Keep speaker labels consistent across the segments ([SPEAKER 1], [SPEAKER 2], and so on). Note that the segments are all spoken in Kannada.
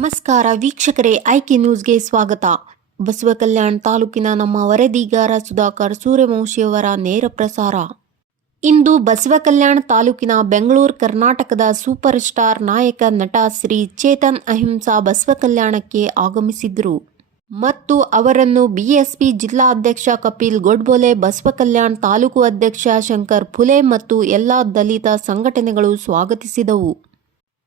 [SPEAKER 1] ನಮಸ್ಕಾರ ವೀಕ್ಷಕರೇ ಐಕೆ ನ್ಯೂಸ್ಗೆ ಸ್ವಾಗತ. ಬಸವ ಕಲ್ಯಾಣ್ ತಾಲೂಕಿನ ನಮ್ಮ ವರದಿಗಾರ ಸುಧಾಕರ್ ಸೂರ್ಯವಂಶಿಯವರ ನೇರ ಪ್ರಸಾರ. ಇಂದು ಬಸವ ಕಲ್ಯಾಣ್ ತಾಲೂಕಿನ ಬೆಂಗಳೂರು ಕರ್ನಾಟಕದ ಸೂಪರ್ ಸ್ಟಾರ್ ನಾಯಕ ನಟ ಶ್ರೀ ಚೇತನ್ ಅಹಿಂಸಾ ಬಸವ ಕಲ್ಯಾಣಕ್ಕೆ ಆಗಮಿಸಿದ್ರು. ಮತ್ತು ಅವರನ್ನು ಬಿಎಸ್ಪಿ ಜಿಲ್ಲಾ ಅಧ್ಯಕ್ಷ ಕಪಿಲ್ ಗೊಡ್ಬೋಲೆ ಬಸವ ಕಲ್ಯಾಣ್ ತಾಲೂಕು ಅಧ್ಯಕ್ಷ ಶಂಕರ್ ಫುಲೆ ಮತ್ತು ಎಲ್ಲ ದಲಿತ ಸಂಘಟನೆಗಳು ಸ್ವಾಗತಿಸಿದವು.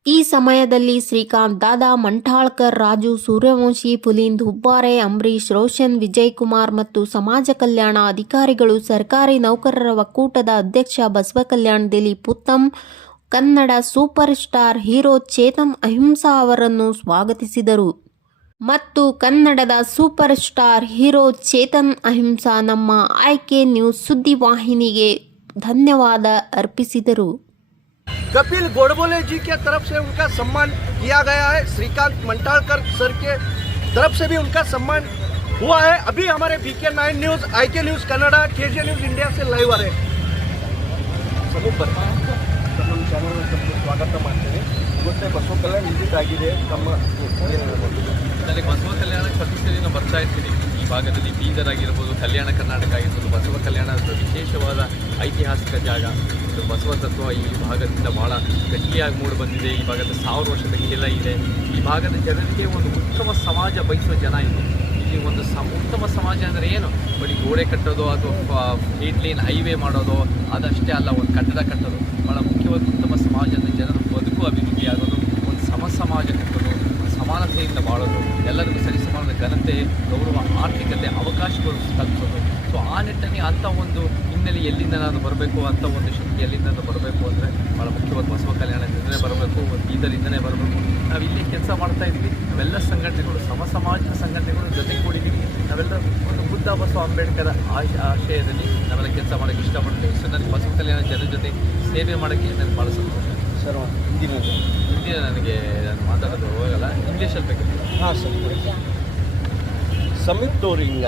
[SPEAKER 1] ಈ ಸಮಯದಲ್ಲಿ ಶ್ರೀಕಾಂತ್, ದಾದಾ ಮಂಠಾಳ್ಕರ್, ರಾಜು ಸೂರ್ಯವಂಶಿ, ಪುಲಿಂದ್ ಹುಬ್ಬಾರೆ ಅಂಬರೀಶ್ ರೋಷನ್ ವಿಜಯ್ ಕುಮಾರ್ ಮತ್ತು ಸಮಾಜ ಕಲ್ಯಾಣ ಅಧಿಕಾರಿಗಳು, ಸರ್ಕಾರಿ ನೌಕರರ ಒಕ್ಕೂಟದ ಅಧ್ಯಕ್ಷ Basava Kalyan Dilip Uttam, Kannada super star hero Chetan Ahimsa ಅವರನ್ನು ಸ್ವಾಗತಿಸಿದರು. ಮತ್ತು ಕನ್ನಡದ super star hero Chetan Ahimsa ನಮ್ಮ ಆಯ್ಕೆ ನ್ಯೂಸ್ ಸುದ್ದಿವಾಹಿನಿಗೆ ಧನ್ಯವಾದ ಅರ್ಪಿಸಿದರು.
[SPEAKER 2] कपिल गोडबोले जी के तरफ से उनका सम्मान किया गया है श्रीकांत मंटालकर सर के तरफ से भी उनका सम्मान हुआ है अभी हमारे बीके नाइन न्यूज आई K news Kannada K J news India से लाइव आ रहे हैं ಸಭೆ ಬರ್ತಾ ನಮ್ಮ ಚಾನಲ್ ತಮ್ಮ ಸ್ವಾಗತ ಮಾಡ್ತೇನೆ ಇವತ್ತೇ ಬಸವ ಕಲ್ಯಾಣ ವಿಸಿಟ್ ಆಗಿದೆ ತಮ್ಮ ಏನು ಹೇಳ್ಬೋದು?
[SPEAKER 3] ನನಗೆ ಬಸವ ಕಲ್ಯಾಣ ಪ್ರತಿ ಸರಿ ನಾವು ಬರ್ತಾ ಇರ್ತೀನಿ ಈ ಭಾಗದಲ್ಲಿ ಬೀದರ್ ಆಗಿರ್ಬೋದು ಕಲ್ಯಾಣ ಕರ್ನಾಟಕ ಆಗಿರ್ಬೋದು, ಬಸವ ಕಲ್ಯಾಣ ವಿಶೇಷವಾದ ಐತಿಹಾಸಿಕ ಜಾಗ. ಇದು ಬಸವ ತತ್ವ ಈ ಭಾಗದಿಂದ ಭಾಳ ಗಟ್ಟಿಯಾಗಿ ಮೂಡಿ ಬಂದಿದೆ. ಈ ಭಾಗದ ಸಾವಿರ ವರ್ಷದ ಕೆಲ ಇದೆ. ಈ ಭಾಗದ ಜನರಿಗೆ ಒಂದು ಉತ್ತಮ ಸಮಾಜ ಬಯಸುವ ಜನ ಇದು. ಇಲ್ಲಿ ಒಂದು ಸಮ, ಉತ್ತಮ ಸಮಾಜ ಅಂದರೆ ಏನು? ಬರೀ ಗೋಡೆ ಕಟ್ಟೋದು ಅಥವಾ ಏಟ್ ಲೈನ್ ಹೈವೇ ಮಾಡೋದು, ಅದಷ್ಟೇ ಅಲ್ಲ, ಒಂದು ಕಟ್ಟಡ ಕಟ್ಟೋದು. ಭಾಳ ಮುಖ್ಯವಾಗಿ ಉತ್ತಮ ಸಮಾಜ ಅಂದರೆ ಜನರ ಬದುಕು ಅಭಿವೃದ್ಧಿ ಆಗೋದು, ಒಂದು ಸಮ ಸಮಾಜ ಕಟ್ಟೋದು ಸಮಾನತೆಯಿಂದ ಬಾಳೋದು. ಎಲ್ಲರಿಗೂ ಸರಿಸಮಾನದ ಘನತೆ ಎಲ್ಲಿಂದ ನಾನು ಬರಬೇಕು ಅಂತ ಒಂದು ಶಕ್ತಿ ಎಲ್ಲಿಂದ ನಾನು ಬರಬೇಕು ಅಂದರೆ ಭಾಳ ಮುಖ್ಯವಾದ ಬಸವ ಕಲ್ಯಾಣದಿಂದಲೇ ಬರಬೇಕು ಒಂದು ಬೀದರಿಂದನೇ ಬರಬೇಕು. ನಾವು ಇಲ್ಲಿ ಕೆಲಸ ಮಾಡ್ತಾ ಇದ್ವಿ. ನಾವೆಲ್ಲ ಸಂಘಟನೆಗಳು ಸಮ ಸಮಾಜದ ಸಂಘಟನೆಗಳು ಜೊತೆಗೂಡಿದ್ದೀವಿ. ನಾವೆಲ್ಲ ಒಂದು ಬುದ್ಧ ಬಸವ ಅಂಬೇಡ್ಕರ್ ಆಶ ಆಶಯದಲ್ಲಿ ನಾವೆಲ್ಲ ಕೆಲಸ ಮಾಡೋಕ್ಕೆ ಇಷ್ಟಪಡ್ತೀವಿ. ಸೊ ನನಗೆ ಬಸವ ಕಲ್ಯಾಣ ಜನರ ಜೊತೆ ಸೇವೆ ಮಾಡೋಕ್ಕೆ ನನಗೆ ಭಾಳ ಸಂತೋಷ.
[SPEAKER 2] ಸರ್ ಹಿಂದಿನ
[SPEAKER 3] ಹಿಂದಿನ ನನಗೆ ನಾನು ಮಾತಾಡೋದು ಹೋಗಲ್ಲ. ಇಂಗ್ಲೀಷಲ್ಲಿ ಬೇಕಿತ್ತು
[SPEAKER 2] ಹಾಂ ಸರ್. ಸಂಯುಕ್ತ ಅವರಿಂದ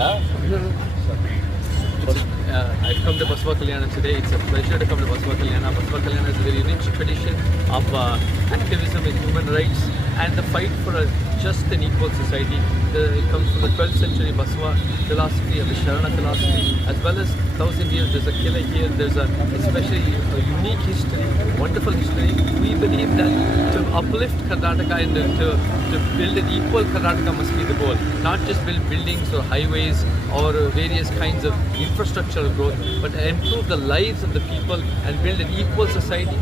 [SPEAKER 3] uh, I've come to Baswa Kalyana today. It's a pleasure to come to Baswa Kalyana. Baswa Kalyana is a very rich tradition of uh, activism in human rights and the fight for a just and equal society. The, it comes from the 12th century Baswa philosophy and the Sharana philosophy, as well as thousand years. There's a killer here. There's a especially a unique history, wonderful history. We believe that to uplift Karnataka and to, to build an equal Karnataka must be the goal. Not just build buildings or highways or various kinds of infrastructural growth, but improve the lives of the people and build an equal society,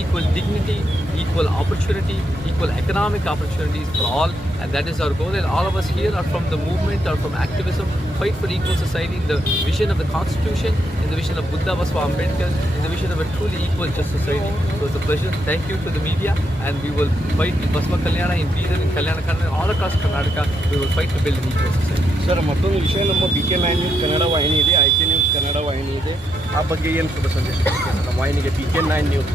[SPEAKER 3] equal dignity, equal opportunity, equal economic opportunities for all, and that is our goal. And all of us here are from the movement, are from activism, fight for equal society in the vision of the Constitution, in the vision of Buddha Baswa Ambedkar, in the vision of a truly equal just society. So it's a pleasure. Thank you to the media, and we will fight in Baswa Kalyana, in Bidar, in Kalyana Karnataka, all across Karnataka. We will fight to build an equal society.
[SPEAKER 2] Sir ಮತ್ತೊಂದು ವಿಷಯ ನಮ್ಮ B K nine news Kannada ವಾಹಿನಿ ಇದೆ ಐ ಕೆ ನ್ಯೂಸ್ ಕನ್ನಡ ವಾಹಿನಿ ಇದೆ. ಆ ಬಗ್ಗೆ ಏನು ಶುಭ ಸಂದೇಶ ನಮ್ಮ ವಾಹಿನಿಗೆ P K nine news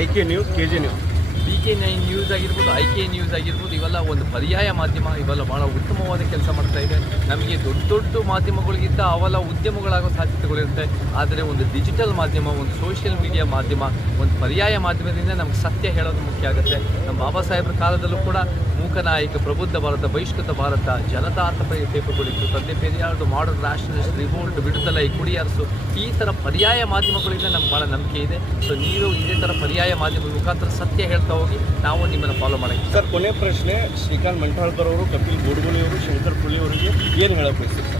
[SPEAKER 2] I K news K G news
[SPEAKER 3] B K nine news ಆಗಿರ್ಬೋದು ಐ ಕೆ ನ್ಯೂಸ್ ಆಗಿರ್ಬೋದು, ಇವೆಲ್ಲ ಒಂದು ಪರ್ಯಾಯ ಮಾಧ್ಯಮ, ಇವೆಲ್ಲ ಭಾಳ ಉತ್ತಮವಾದ ಕೆಲಸ ಮಾಡ್ತಾ ಇದೆ. ನಮಗೆ ದೊಡ್ಡ ದೊಡ್ಡ ಮಾಧ್ಯಮಗಳಿಗಿಂತ ಅವೆಲ್ಲ ಉದ್ಯಮಗಳಾಗೋ ಸಾಧ್ಯತೆಗಳಿರುತ್ತೆ. ಆದರೆ ಒಂದು ಡಿಜಿಟಲ್ ಮಾಧ್ಯಮ, ಒಂದು ಸೋಷಿಯಲ್ ಮೀಡಿಯಾ ಮಾಧ್ಯಮ, ಒಂದು ಪರ್ಯಾಯ ಮಾಧ್ಯಮದಿಂದ ನಮ್ಗೆ ಸತ್ಯ ಹೇಳೋದು ಮುಖ್ಯ ಆಗುತ್ತೆ. ನಮ್ಮ ಬಾಬಾ ಸಾಹೇಬ್ರ ಕಾಲದಲ್ಲೂ ಕೂಡ ಮೂಕನಾಯಕ ಪ್ರಬುದ್ಧ ಭಾರತ, ಬಹಿಷ್ಕೃತ ಭಾರತ, ಜನತಾ ಅಂತ ಪೇಪರ್ಗಳಿತ್ತು ತಂದೆ ಪೆರಿಯಾರ್ದು ಮಾಡರ್ನ್ ನ್ಯಾಷನಲಿಸ್ಟ್ ರಿವೋಲ್ಟ್ ಬಿಡುತ್ತಲ ಕುಡಿಯಾರ್ಸು ಈ ಥರ ಪರ್ಯಾಯ ಮಾಧ್ಯಮಗಳಿಂದ ನಮ್ಗೆ ಭಾಳ ನಂಬಿಕೆ ಇದೆ. ಸೊ ನೀವು ಇದೇ ಥರ ಪರ್ಯಾಯ ಮಾಧ್ಯಮದ ಮುಖಾಂತರ ಸತ್ಯ ಹೇಳ್ತಾ ಹೋಗಿ ನಾವು ನಿಮ್ಮನ್ನು ಫಾಲೋ ಮಾಡೋಕ್ಕೆ
[SPEAKER 2] ಸರ್ ಕೊನೆ ಪ್ರಶ್ನೆ ಶ್ರೀಕಾಂತ್ ಮಂಟಾಳ್ಕರ್ ಅವರು ಕಪಿಲ್ ಗೋಡ್ಬೋಲಿ ಅವರು ಶಂಕರ್ ಪುಳಿ ಅವರಿಗೆ ಏನು ಹೇಳಬೇಕು ಸರ್?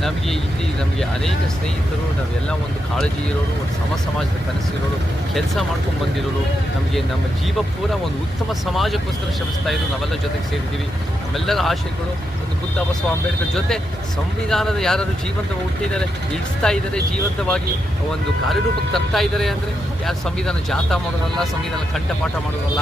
[SPEAKER 3] ನಮಗೆ ಇಲ್ಲಿ ನಮಗೆ ಅನೇಕ ಸ್ನೇಹಿತರು ನಾವೆಲ್ಲ ಒಂದು ಕಾಳಜಿ ಇರೋರು ಒಂದು ಸಮ ಸಮಾಜದ ಕನಸಿರೋರು ಕೆಲಸ ಮಾಡ್ಕೊಂಡು ಬಂದಿರೋರು ನಮಗೆ ನಮ್ಮ ಜೀವ ಪೂರ ಒಂದು ಉತ್ತಮ ಸಮಾಜಕ್ಕೋಸ್ಕರ ಶ್ರಮಿಸ್ತಾ ಇದ್ದರು ನಾವೆಲ್ಲ ಜೊತೆಗೆ ಸೇರಿದ್ದೀವಿ. ನಮ್ಮೆಲ್ಲರ ಆಶಯಗಳು ಒಂದು ಬುದ್ಧ ಬಸವ ಅಂಬೇಡ್ಕರ್ ಜೊತೆ ಸಂವಿಧಾನದ ಯಾರು ಜೀವಂತ ಹುಟ್ಟಿದ್ದಾರೆ ಇಡಿಸ್ತಾ ಇದ್ದಾರೆ ಜೀವಂತವಾಗಿ ಒಂದು ಕಾರ್ಯರೂಪಕ್ಕೆ ತರ್ತಾ ಇದ್ದಾರೆ ಅಂದರೆ ಯಾರು ಸಂವಿಧಾನ ಜಾಥಾ ಮಾಡೋದಲ್ಲ ಸಂವಿಧಾನ ಕಂಠಪಾಠ ಮಾಡೋದಲ್ಲ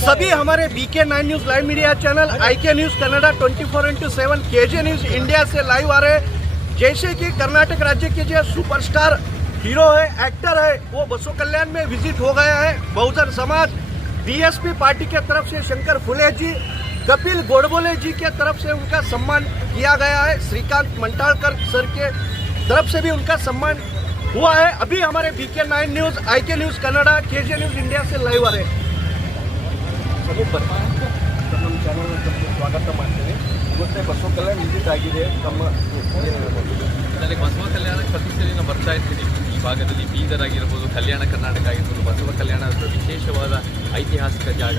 [SPEAKER 2] सभी हमारे BK nine news live media channel I K news Kannada twenty four into seven K J news India से लाइव आ रहे हैं जैसे कि कर्नाटक राज्य के जो सुपरस्टार हीरो है एक्टर है वो बसो कल्याण में विजिट हो गया है बहुजन समाज बीएसपी पार्टी के तरफ से शंकर फुले जी कपिल गोडबोले जी के तरफ से उनका सम्मान किया गया है श्रीकांत मंटालकर सर के तरफ से भी उनका सम्मान हुआ है अभी हमारे बीके नाइन न्यूज आई K news Kannada K J news India से लाइव आ रहे हैं ಸಮೀಪ ಬರ್ತೀನಿ ಸರ್ ನಮ್ಮ ಚಾನಲ್ನ ತಮಗೆ ಸ್ವಾಗತ ಮಾಡ್ತೀನಿ ಇವತ್ತೇ ಬಸವ ಕಲ್ಯಾಣ ವಿಸಿಟ್ ಆಗಿದೆ ತಮ್ಮ ಏನ್ ಹೇಳ್ಬೋದು?
[SPEAKER 4] ನನಗೆ ಬಸವ ಕಲ್ಯಾಣಕ್ಕೆ ಪ್ರತಿ ಸರಿ ನಾನು ಬರ್ತಾ ಇರ್ತೀನಿ ಈ ಭಾಗದಲ್ಲಿ ಬೀದರ್ ಆಗಿರ್ಬೋದು ಕಲ್ಯಾಣ ಕರ್ನಾಟಕ ಆಗಿರ್ಬೋದು ಬಸವ ಕಲ್ಯಾಣ ಒಂದು ವಿಶೇಷವಾದ ಐತಿಹಾಸಿಕ ಜಾಗ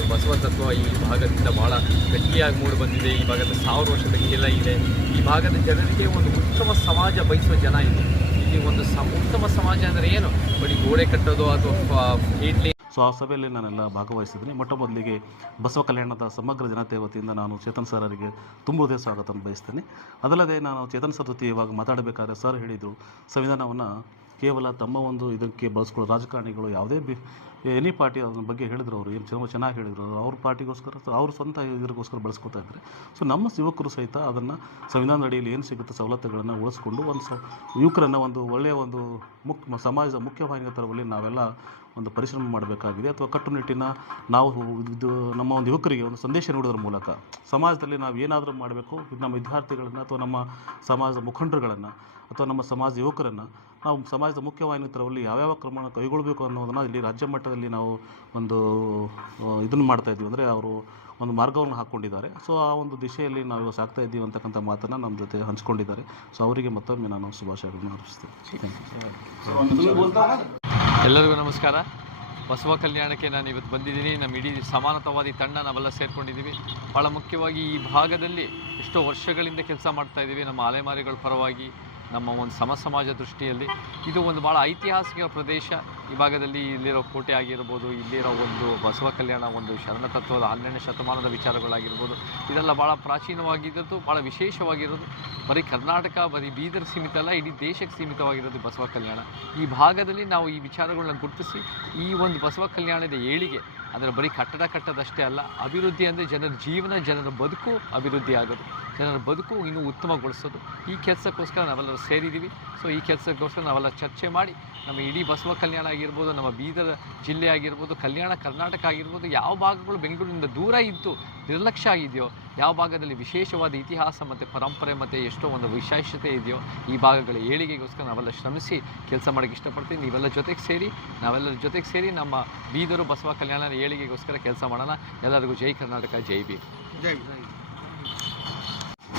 [SPEAKER 4] ಒಂದು ಬಸವ ತತ್ವ ಈ ಭಾಗದಿಂದ ಭಾಳ ಗಟ್ಟಿಯಾಗಿ ಮೂಡಿ ಬಂದಿದೆ. ಈ ಭಾಗದ ಸಾವಿರ ವರ್ಷದ ಕೇಲ ಇದೆ. ಈ ಭಾಗದ ಜನರಿಗೆ ಒಂದು ಉತ್ತಮ ಸಮಾಜ ಬಯಸುವ ಜನ ಇದೆ. ಇಲ್ಲಿ ಒಂದು ಸಮ, ಉತ್ತಮ ಸಮಾಜ ಅಂದರೆ ಏನು? ಬರೀ ಗೋಡೆ ಕಟ್ಟೋದು ಅಥವಾ ಇಡ್ಲಿ
[SPEAKER 5] ಸೊ ಆ ಸಭೆಯಲ್ಲಿ ನಾನೆಲ್ಲ ಭಾಗವಹಿಸಿದ್ದೀನಿ. ಮೊಟ್ಟ ಮೊದಲಿಗೆ ಬಸವ ಕಲ್ಯಾಣದ ಸಮಗ್ರ ಜನತೆ ವತಿಯಿಂದ ನಾನು ಚೇತನ್ ಸರ್ ಅವರಿಗೆ ತುಂಬ ಹೃದಯ ಸ್ವಾಗತ ಬಯಸ್ತೇನೆ ಅದಲ್ಲದೆ ನಾನು ಚೇತನ್ ಸರ್ ಜೊತೆ ಇವಾಗ ಮಾತಾಡಬೇಕಾದ್ರೆ ಸರ್ ಹೇಳಿದರು, ಸಂವಿಧಾನವನ್ನು ಕೇವಲ ತಮ್ಮ ಒಂದು ಇದಕ್ಕೆ ಬಳಸ್ಕೊಳ್ಳೋ ರಾಜಕಾರಣಿಗಳು ಯಾವುದೇ ಬಿ ಎನಿ ಪಾರ್ಟಿ ಅದ್ರ ಬಗ್ಗೆ ಹೇಳಿದ್ರು ಅವರು, ಏನು ತುಂಬ ಚೆನ್ನಾಗಿ ಹೇಳಿದರು, ಅವ್ರ ಪಾರ್ಟಿಗೋಸ್ಕರ ಅವ್ರ ಸ್ವಂತ ಇದಕ್ಕೋಸ್ಕರ ಬಳಸ್ಕೊತಾ ಇದ್ದಾರೆ ಸೊ ನಮ್ಮ ಯುವಕರು ಸಹಿತ ಅದನ್ನು ಸಂವಿಧಾನದ ಅಡಿಯಲ್ಲಿ ಏನು ಸಿಗುತ್ತೆ ಸವಲತ್ತುಗಳನ್ನು ಉಳಿಸ್ಕೊಂಡು ಒಂದು ಸ ಯುವಕರನ್ನು ಒಂದು ಒಳ್ಳೆಯ ಒಂದು ಮುಖ್ಯ ಸಮಾಜದ ಮುಖ್ಯವಾಹಿನಿಯ ತರುವಲ್ಲಿ ನಾವೆಲ್ಲ ಒಂದು ಪರಿಶ್ರಮ ಮಾಡಬೇಕಾಗಿದೆ. ಅಥವಾ ಕಟ್ಟುನಿಟ್ಟಿನ ನಾವು ಇದು ನಮ್ಮ ಒಂದು ಯುವಕರಿಗೆ ಒಂದು ಸಂದೇಶ ನೀಡೋದ್ರ ಮೂಲಕ ಸಮಾಜದಲ್ಲಿ ನಾವು ಏನಾದರೂ ಮಾಡಬೇಕು ನಮ್ಮ ವಿದ್ಯಾರ್ಥಿಗಳನ್ನು ಅಥವಾ ನಮ್ಮ ಸಮಾಜದ ಮುಖಂಡರುಗಳನ್ನು ಅಥವಾ ನಮ್ಮ ಸಮಾಜ ಯುವಕರನ್ನು ನಾವು ಸಮಾಜದ ಮುಖ್ಯವಾಹಿನಿ ಯಾವ ಯಾವ್ಯಾವ ಕ್ರಮ ಕೈಗೊಳ್ಳಬೇಕು ಅನ್ನೋದನ್ನು ಇಲ್ಲಿ ರಾಜ್ಯ ಮಟ್ಟದಲ್ಲಿ ನಾವು ಒಂದು ಇದನ್ನು ಮಾಡ್ತಾ ಇದ್ದೀವಿ. ಅಂದರೆ ಅವರು ಒಂದು ಮಾರ್ಗವನ್ನು ಹಾಕ್ಕೊಂಡಿದ್ದಾರೆ ಸೊ ಆ ಒಂದು ದಿಶೆಯಲ್ಲಿ ನಾವು ಸಾಗ್ತಾ ಇದ್ದೀವಿ ಅಂತಕ್ಕಂಥ ಮಾತನ್ನು ನಮ್ಮ ಜೊತೆ ಹಂಚ್ಕೊಂಡಿದ್ದಾರೆ. ಸೊ ಅವರಿಗೆ ಮತ್ತೊಮ್ಮೆ ನಾನು ಶುಭಾಶಯಗಳನ್ನು ಅರ್ಪಿಸ್ತೇನೆ.
[SPEAKER 4] ಎಲ್ಲರಿಗೂ ನಮಸ್ಕಾರ. ಬಸವ ಕಲ್ಯಾಣಕ್ಕೆ ನಾನು ಇವತ್ತು ಬಂದಿದ್ದೀನಿ. ನಮ್ಮ ಇಡೀ ಸಮಾನತಾವಾದಿ ತಂಡ ನಾವೆಲ್ಲ ಸೇರ್ಕೊಂಡಿದ್ದೀವಿ. ಭಾಳ ಮುಖ್ಯವಾಗಿ ಈ ಭಾಗದಲ್ಲಿ ಎಷ್ಟೋ ವರ್ಷಗಳಿಂದ ಕೆಲಸ ಮಾಡ್ತಾ ಇದ್ದೀವಿ. ನಮ್ಮ ಅಲೆಮಾರಿಗಳ ಪರವಾಗಿ ನಮ್ಮ ಒಂದು ಸಮ ಸಮಾಜ ದೃಷ್ಟಿಯಲ್ಲಿ ಇದು ಒಂದು ಭಾಳ ಐತಿಹಾಸಿಕ ಪ್ರದೇಶ. ಈ ಭಾಗದಲ್ಲಿ ಇಲ್ಲಿರೋ ಕೋಟೆ ಆಗಿರ್ಬೋದು, ಇಲ್ಲಿರೋ ಒಂದು ಬಸವ ಕಲ್ಯಾಣ ಒಂದು ಶರಣ ತತ್ವದ ಹನ್ನೆರಡನೇ ಶತಮಾನದ ವಿಚಾರಗಳಾಗಿರ್ಬೋದು, ಇದೆಲ್ಲ ಭಾಳ ಪ್ರಾಚೀನವಾಗಿದ್ದದ್ದು, ಭಾಳ ವಿಶೇಷವಾಗಿರೋದು. ಬರೀ ಕರ್ನಾಟಕ, ಬರೀ ಬೀದರ್ ಸೀಮಿತ ಅಲ್ಲ, ಇಡೀ ದೇಶಕ್ಕೆ ಸೀಮಿತವಾಗಿರೋದು ಬಸವ ಕಲ್ಯಾಣ. ಈ ಭಾಗದಲ್ಲಿ ನಾವು ಈ ವಿಚಾರಗಳನ್ನ ಗುರುತಿಸಿ, ಈ ಒಂದು ಬಸವ ಕಲ್ಯಾಣದ ಏಳಿಗೆ, ಅಂದರೆ ಬರೀ ಕಟ್ಟಡ ಕಟ್ಟದಷ್ಟೇ ಅಲ್ಲ, ಅಭಿವೃದ್ಧಿ ಅಂದರೆ ಜನರ ಜೀವನ, ಜನರ ಬದುಕು ಅಭಿವೃದ್ಧಿ ಆಗೋದು. ಜನರ ಬದುಕು ಇನ್ನೂ ಉತ್ತಮಗೊಳಿಸೋದು. ಈ ಕೆಲಸಕ್ಕೋಸ್ಕರ ನಾವೆಲ್ಲರೂ ಸೇರಿದ್ದೀವಿ. ಸೊ ಈ ಕೆಲಸಕ್ಕೋಸ್ಕರ ನಾವೆಲ್ಲ ಚರ್ಚೆ ಮಾಡಿ, ನಮ್ಮ ಇಡೀ ಬಸವ ಕಲ್ಯಾಣ ಆಗಿರ್ಬೋದು, ನಮ್ಮ ಬೀದರ್ ಜಿಲ್ಲೆ ಆಗಿರ್ಬೋದು, ಕಲ್ಯಾಣ ಕರ್ನಾಟಕ ಆಗಿರ್ಬೋದು, ಯಾವ ಭಾಗಗಳು ಬೆಂಗಳೂರಿನಿಂದ ದೂರ ಇದ್ದು ನಿರ್ಲಕ್ಷ್ಯ ಆಗಿದೆಯೋ, ಯಾವ ಭಾಗದಲ್ಲಿ ವಿಶೇಷವಾದ ಇತಿಹಾಸ ಮತ್ತು ಪರಂಪರೆ ಮತ್ತು ಎಷ್ಟೋ ಒಂದು ವಿಶೇಷತೆ ಇದೆಯೋ, ಈ ಭಾಗಗಳ ಏಳಿಗೆಗೋಸ್ಕರ ನಾವೆಲ್ಲ ಶ್ರಮಿಸಿ ಕೆಲಸ ಮಾಡೋಕ್ಕೆ ಇಷ್ಟಪಡ್ತೀನಿ. ನೀವೆಲ್ಲ ಜೊತೆಗೆ ಸೇರಿ, ನಾವೆಲ್ಲರ ಜೊತೆಗೆ ಸೇರಿ ನಮ್ಮ ಬೀದರು ಬಸವ ಕಲ್ಯಾಣ ಏಳಿಗೆಗೋಸ್ಕರ ಕೆಲಸ ಮಾಡೋಣ. ಎಲ್ಲರಿಗೂ ಜೈ ಕರ್ನಾಟಕ, ಜೈ ಬೀರ್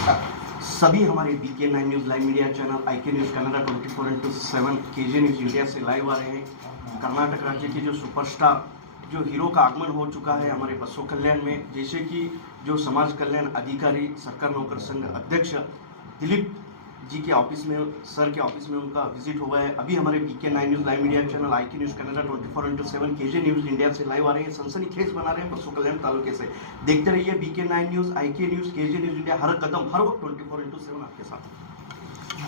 [SPEAKER 2] सभी हमारे B K nine news live media channel I K news Kannada twenty four into seven K J news India से लाइव आ रहे हैं। कर्नाटक राज्य के जो सुपरस्टार जो हीरो का आगमन हो चुका है हमारे बसों कल्याण में, जैसे कि जो समाज कल्याण अधिकारी, सरकार नौकर संघ अध्यक्ष, दिलीप जी के ऑफ़िस में सर के ऑफ़िस में उनका विज़िट हुआ है। अभी हमारे B K nine news live media channel I K news Kannada twenty four into seven K J news India से लाइव आ रहे हैं। सनसनी खेज बना रहे हैं बसो कल्याण तालुके से। देखते रहिए बी के नाइन न्यूज़ आई के न्यूज़ के जे न्यूज़ इंडिया हर कदम हर वक्त ट्वेंटी फोर इंटू सेवन आपके साथ।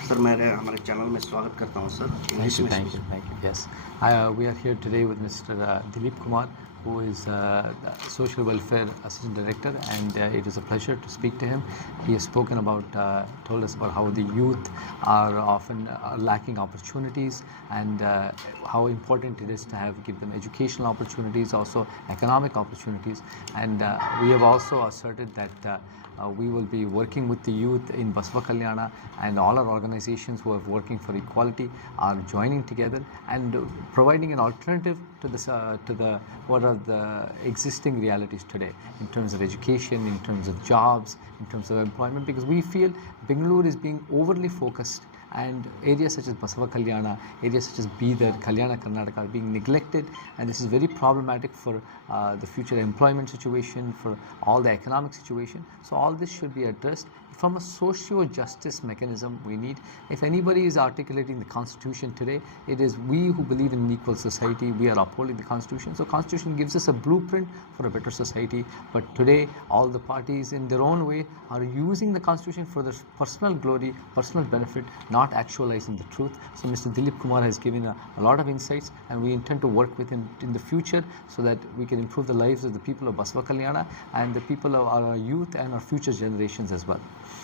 [SPEAKER 2] सर मैं हमारे चैनल में स्वागत करता हूँ sir.
[SPEAKER 4] Thank you, thank you, thank you. Yes, I, uh, we are here today who is uh, Social Welfare Assistant Director, and uh, it is a pleasure to speak to him. He has spoken about, uh, told us about how the youth are often uh, lacking opportunities, and uh, how important it is to have give them educational opportunities, also economic opportunities, and uh, we have also asserted that. We will be working with the youth in Basva Kalyana and all our organizations who are working for equality are joining together and providing an alternative to the uh, to the what are the existing realities today in terms of education, in terms of jobs, in terms of employment because we feel Bengaluru is being overly focused and areas such as Basava Kalyana, areas such as Bidar, Kalyana, Karnataka are being neglected, and this is very problematic for uh, the future employment situation, for all the economic situation. So all this should be addressed from a socio-justice mechanism. We need, if anybody is articulating the Constitution today, it is we who believe in an equal society. We are upholding the Constitution. So Constitution gives us a blueprint for a better society. But today, all the parties in their own way are using the Constitution for their personal glory, personal benefit, not actualizing the truth. So Mr. Dilip Kumar has given a, a lot of insights, and we intend to work with him in the future so that we can improve the lives of the people of Basva Kalyana and the people of our youth and our future generations as well.